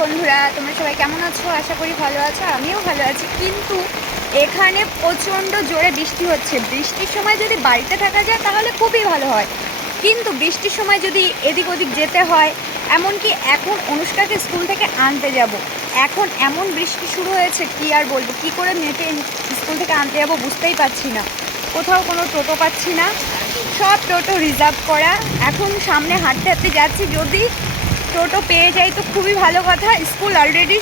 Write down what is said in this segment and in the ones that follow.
বন্ধুরা, তোমরা সবাই কেমন আছো? আশা করি ভালো আছো, আমিও ভালো আছি। কিন্তু এখানে প্রচণ্ড জোরে বৃষ্টি হচ্ছে। বৃষ্টির সময় যদি বাড়িতে থাকা যায় তাহলে খুবই ভালো হয়, কিন্তু বৃষ্টির সময় যদি এদিক ওদিক যেতে হয়, এমনকি এখন অনুষ্কাকে স্কুল থেকে আনতে যাব, এখন এমন বৃষ্টি শুরু হয়েছে, কি আর বলবো। কি করে মেয়েকে স্কুল থেকে আনতে যাবো বুঝতেই পারছি না। কোথাও কোনো টোটো পাচ্ছি না, সব টোটো রিজার্ভ করা। এখন সামনে হাঁটতে হাঁটতে যাচ্ছি, যদি টোটো পেয়ে যাই তো খুবই ভালো কথা। স্কুল অলরেডি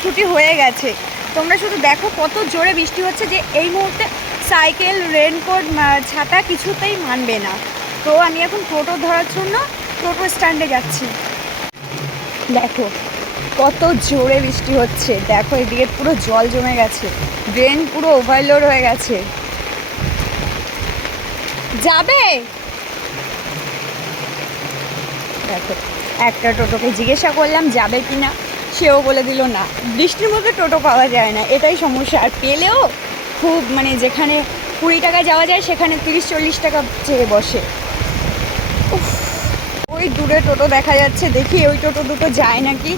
ছুটি হয়ে গেছে। তোমরা শুধু দেখো কত জোরে বৃষ্টি হচ্ছে, যে এই মুহূর্তে সাইকেল, রেনকোট, ছাতা কিছুতেই মানবে না। তো আমি এখন টোটো ধরার জন্য টোটো স্ট্যান্ডে যাচ্ছি। দেখো কত জোরে বৃষ্টি হচ্ছে, দেখো এদিকে পুরো জল জমে গেছে, ড্রেন পুরো ওভারলোড হয়ে গেছে। যাবে? দেখো একটা টোটোকে জিজ্ঞাসা করলাম যাবে কি না, সেও বলে দিল না। বৃষ্টির মধ্যে টোটো পাওয়া যায় না, এটাই সমস্যা। আর পেলেও খুব যেখানে 20 টাকায় যাওয়া যায় সেখানে 30-40 টাকা চেয়ে বসে। ওই দূরে টোটো দেখা যাচ্ছে, দেখি ওই টোটো দুটো যায় নাকি।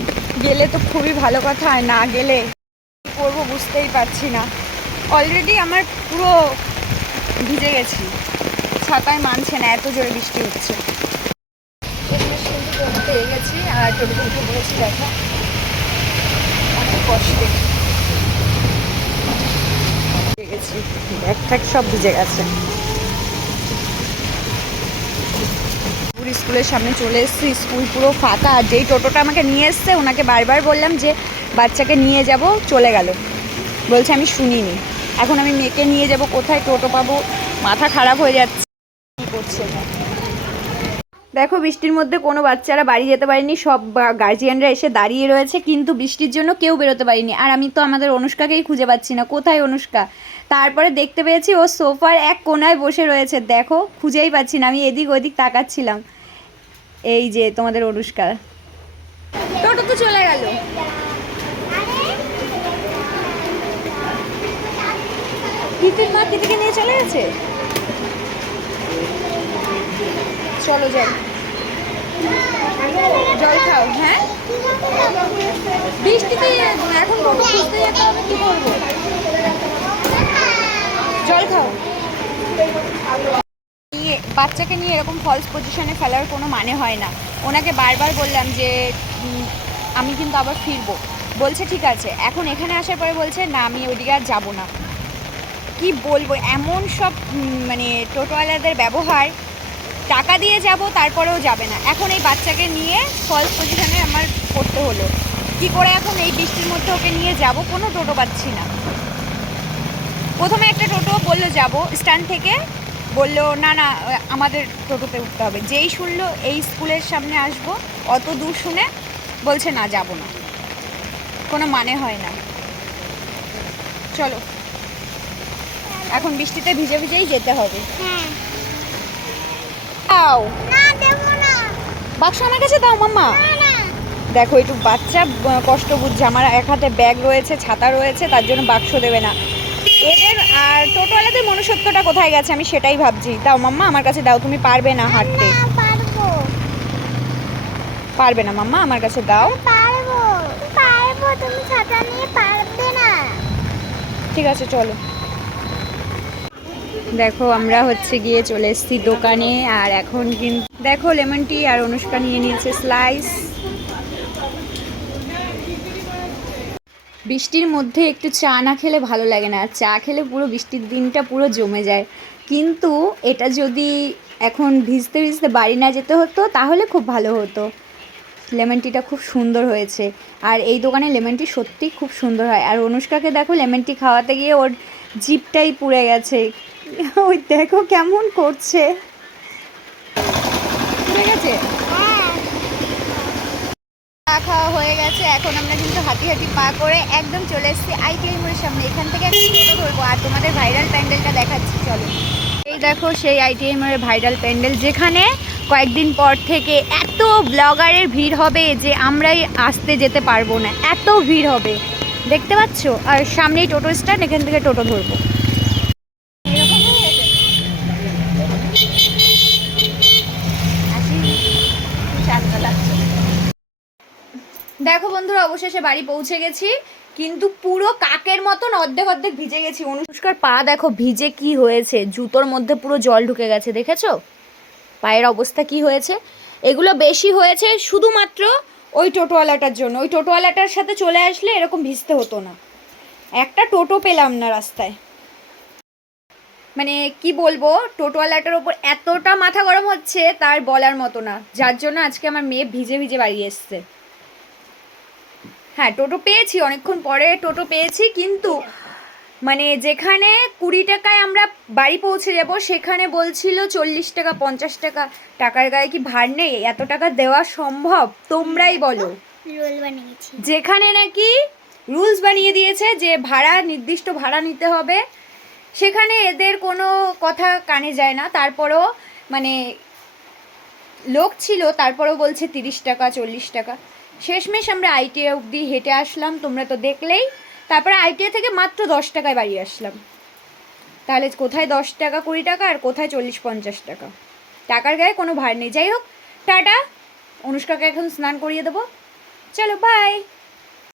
গেলে তো খুবই ভালো কথা, আর না গেলে কী করবো বুঝতেই পারছি না। অলরেডি আমার পুরো ভিজে গেছি, ছাতায় মানছে না, এত জোরে বৃষ্টি হচ্ছে। টোটো পেয়ে গেছি, আর টোটোতে উঠে বলেছি। দেখো অনেক কষ্টে ভিজে গেছি, ব্যাগ ট্যাগ সব ভিজে গেছে। স্কুলের সামনে চলে এসেছি, স্কুল পুরো ফাঁকা। আর যেই টোটোটা আমাকে নিয়ে এসছে, ওনাকে বারবার বললাম যে বাচ্চাকে নিয়ে যাব, চলে গেল। বলছে আমি শুনিনি। এখন আমি মেয়েকে নিয়ে যাব, কোথায় টোটো পাবো, মাথা খারাপ হয়ে যাচ্ছে। কী করছে দেখো, বৃষ্টির মধ্যে কোনো বাচ্চারা বাড়ি যেতে পারেনি, সব গার্জিয়ানরা এসে দাঁড়িয়ে রয়েছে, কিন্তু বৃষ্টির জন্য কেউ বেরোতে পারেনি। আর আমি তো আমাদের অনুষ্কাকেই খুঁজে পাচ্ছি না, কোথায় অনুষ্কা। তারপরে দেখতে পেয়েছি ও সোফার এক কোনায় বসে রয়েছে, দেখো খুঁজেই পাচ্ছি না। আমি এদিক ওদিক তাকাচ্ছিলাম, এই যে তোমাদের অনুষ্কা। টোটো তো চলে গেল। তিতির মা তিতিকে নিয়ে চলে গেছে। চলো যাই, জল খাও। হ্যাঁ, বৃষ্টিতে এখন টোটো খুঁজতে যেতে হবে, কি করবো। জল খাও। বাচ্চাকে নিয়ে এরকম ফলস পজিশনে ফেলার কোনো মানে হয় না। ওনাকে বারবার বললাম যে আমি কিন্তু আবার ফিরবো। বলছে ঠিক আছে। এখন এখানে আসার পরে বলছে না, আমি ওইদিকে আর যাবো না। কি বলবো, এমন সব টোটোওয়ালাদের ব্যবহার। টাকা দিয়ে যাব, তারপরেও যাবে না। এখন এই বাচ্চাকে নিয়ে ফলস পজিশনে আমার পড়তে হলো। কি করে এখন এই বৃষ্টির মধ্যে ওকে নিয়ে যাব, কোনো টোটো পাচ্ছি না। প্রথমে একটা টোটো বললো যাব স্ট্যান্ড থেকে, বললো না না আমাদের টোটোতে উঠতে হবে। যেই শুনলো এই স্কুলের সামনে আসবো, অত দূর শুনে বলছে না, যাব না। কোনো মানে হয় না। চলো, এখন বৃষ্টিতে ভিজে ভিজেই যেতে হবে। দাও, বাক্স আমার কাছে দাও মাম্মা। দেখো একটু বাচ্চা কষ্ট বুঝছে, আমার এক হাতে ব্যাগ রয়েছে, ছাতা রয়েছে, তার জন্য বাক্স দেবে না। এদের আর টোটোওয়ালাদের মনুষ্যত্বটা কোথায় গেছে, আমি সেটাই ভাবছি। দাও মাম্মা, আমার কাছে দাও। তুমি পারবে না হাঁটতে। পারবে না মাম্মা, আমার কাছে দাও। তুমি ছাতা নিয়ে পারবে না। ঠিক আছে চলো। দেখো আমরা গিয়ে চলে এসেছি দোকানে। আর এখন কিন্তু দেখো লেমন টি আর অনুষ্কা নিয়ে নিয়েছে স্লাইস। বৃষ্টির মধ্যে একটু চা না খেলে ভালো লাগে না, চা খেলে পুরো বৃষ্টির দিনটা পুরো জমে যায়। কিন্তু এটা যদি এখন ভিজতে ভিজতে বাড়ি না যেতে হতো তাহলে খুব ভালো হতো। লেমন টিটা খুব সুন্দর হয়েছে, আর এই দোকানে লেমন টি সত্যিই খুব সুন্দর হয়। আর অনুষ্কাকে দেখো লেমন টি খাওয়াতে গিয়ে ওর জিভটাই পুড়ে গেছে, ওই দেখো কেমন করছে। পুড়ে গেছে। চা খাওয়া হয়ে গেছে, এখন আমরা কিন্তু হাঁটি হাঁটি পা করে একদম চলে এসেছি ITI মোড়ের সামনে। এখান থেকে একটা টোটো ধরবো আর তোমাদের ভাইরাল প্যান্ডেলটা দেখাচ্ছি, চলো। এই দেখো সেই ITI মোড়ের ভাইরাল প্যান্ডেল, যেখানে কয়েকদিন পর থেকে এত ব্লগারের ভিড় হবে যে আমরাই আসতে যেতে পারবো না, এত ভিড় হবে দেখতে পাচ্ছ। আর সামনেই টোটো স্ট্যান্ড, এখান থেকে টোটো ধরবো। দেখো বন্ধুরা, অবশেষে বাড়ি পৌঁছে গেছি, কিন্তু পুরো কাকের মতন অর্ধেক অর্ধেক ভিজে গেছি। অনুষ্কার পা দেখো ভিজে কি হয়েছে, জুতোর মধ্যে পুরো জল ঢুকে গেছে, দেখেছো পায়ের অবস্থা কি হয়েছে। এগুলো বেশি হয়েছে শুধুমাত্র ওই টোটোওয়ালাটার জন্য। ওই টোটোওয়ালাটার সাথে চলে আসলে এরকম ভিজতে হতো না। একটা টোটো পেলাম না রাস্তায়, মানে কি বলবো, টোটোওয়ালাটার ওপর এতটা মাথা গরম হচ্ছে তার বলার মতো না, যার জন্য আজকে আমার মেয়ে ভিজে ভিজে বাড়ি এসছে। হ্যাঁ, টোটো পেয়েছি, অনেকক্ষণ পরে টোটো পেয়েছি, কিন্তু মানে যেখানে 20 টাকায় আমরা বাড়ি পৌঁছে যাব সেখানে বলছিল 40 টাকা 50 টাকা। টাকার গায়ে কি ভার নেই? এত টাকা দেওয়া সম্ভব? তোমরাই বলো। রোল বানিয়েছি। যেখানে নাকি রুলস বানিয়ে দিয়েছে যে ভাড়া, নির্দিষ্ট ভাড়া নিতে হবে, সেখানে এদের কোনো কথা কানে যায় না। তারপরও মানে লোক ছিল, তারপরেও বলছে 30 টাকা 40 টাকা। শেষমেশ আমরা আইটিআই অবধি হেঁটে আসলাম, তোমরা তো দেখলেই। তারপরে আইটিআই থেকে মাত্র 10 টাকায় বাড়ি আসলাম। তাহলে কোথায় 10 টাকা 20 টাকা আর কোথায় 40-50 টাকা? টাকার গায়ে কোনো ভার নেই। যাই হোক, টাটা। অনুষ্কাকে এখন স্নান করিয়ে দেবো। চলো বাই।